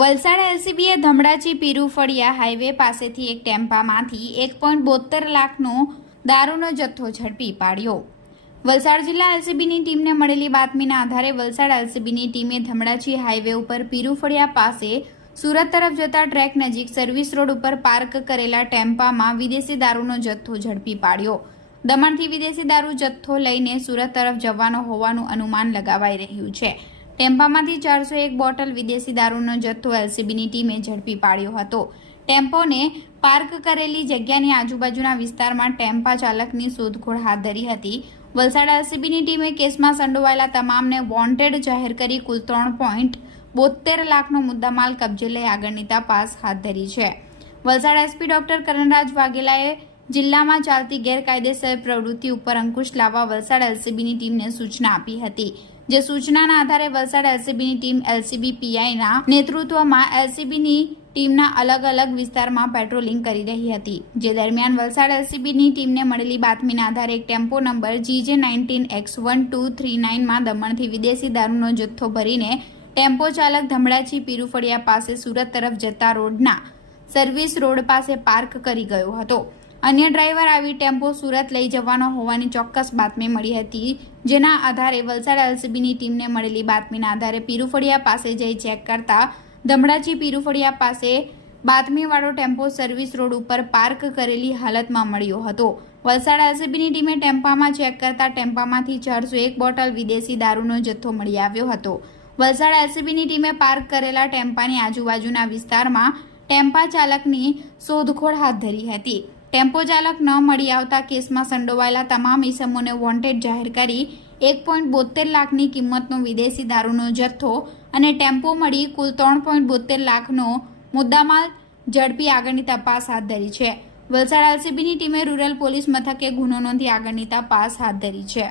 Valsad એલસીબીએ Dhamdachi પીરુફળિયા highway પાસેથી એક ટેમ્પામાંથી 1.72 લાખનો દારૂનો જથ્થો ઝડપી પાડ્યો। વલસાડ જિલ્લા એલસીબીની ટીમને મળેલી બાતમીના આધારે વલસાડ એલસીબીની ટીમે ધમડાચી હાઈવે ઉપર પીરુફળિયા પાસે સુરત તરફ જતા ટ્રેક નજીક સર્વિસ રોડ ઉપર પાર્ક કરેલા ટેમ્પામાં વિદેશી દારૂનો જથ્થો ઝડપી પાડ્યો। દમણથી વિદેશી દારૂ જથ્થો લઈને સુરત તરફ જવાનો હોવાનું અનુમાન લગાવાઈ રહ્યું છે। ટેમ્પામાંથી 401 બોટલ વિદેશી દારૂનો જથ્થો એલસીબીની ટીમે ઝડપી પાડ્યો હતો। ટેમ્પોને પાર્ક કરેલી જગ્યાની આજુબાજુના વિસ્તારમાં ટેમ્પા ચાલકની શોધખોળ હાથ ધરી હતી। વલસાડ એલસીબીની ટીમે કેસમાં સંડોવાયેલા તમામને વોન્ટેડ જાહેર કરી કુલ 3.72 લાખનો મુદ્દામાલ કબજે લઈ આગળની તપાસ હાથ ધરી છે। વલસાડ એસપી ડોક્ટર કરણરાજ વાઘેલાએ જિલ્લામાં ચાલતી ગેરકાયદેસર પ્રવૃત્તિ ઉપર અંકુશ લાવવા વલસાડ એલસીબીની ટીમને સૂચના આપી હતી। જે સૂચનાના આધારે વલસાડ એલસીબીની ટીમ એલસીબી પીઆઈના નેતૃત્વમાં એલસીબીની ટીમના અલગ અલગ વિસ્તારમાં પેટ્રોલિંગ કરી રહી હતી। જે દરમિયાન વલસાડ એલસીબીની ટીમને મળેલી બાતમીના આધારે એક ટેમ્પો નંબર GJ19X1239 માં દમણથી વિદેશી દારૂનો જથ્થો ભરીને ટેમ્પો ચાલક ધમડાચી પીરુફળિયા પાસે સુરત તરફ જતા રોડના સર્વિસ રોડ પાસે પાર્ક કરી ગયો હતો। અન્ય ડ્રાઈવર આવી ટેમ્પો સુરત લઈ જવાનો હોવાની ચોક્કસ બાતમી મળી હતી। જેના આધારે વલસાડ એલસીબીની ટીમને મળેલી બાતમીના આધારે પીરુફળિયા પાસે જઈ ચેક કરતા ધમડાચી પીરુફળિયા પાસે બાતમીવાળો ટેમ્પો સર્વિસ રોડ ઉપર પાર્ક કરેલી હાલતમાં મળ્યો હતો। વલસાડ એલસીબીની ટીમે ટેમ્પામાં ચેક કરતા ટેમ્પામાંથી 401 બોટલ વિદેશી દારૂનો જથ્થો મળી આવ્યો હતો। વલસાડ એલસીબીની ટીમે પાર્ક કરેલા ટેમ્પાની આજુબાજુના વિસ્તારમાં ટેમ્પા ચાલકની શોધખોળ હાથ ધરી હતી। ટેમ્પો ચાલક ન મળી આવતા કેસમાં સંડોવાયેલા તમામ ઇસમોને વોન્ટેડ જાહેર કરી 1.72 લાખની કિંમતનો વિદેશી દારૂનો જથ્થો અને ટેમ્પો મળી કુલ 3.72 લાખનો મુદ્દામાલ ઝડપી આગળની તપાસ હાથ ધરી છે। વલસાડ એલસીબીની ટીમે રૂરલ પોલીસ મથકે ગુનો નોંધી આગળની તપાસ હાથ ધરી છે।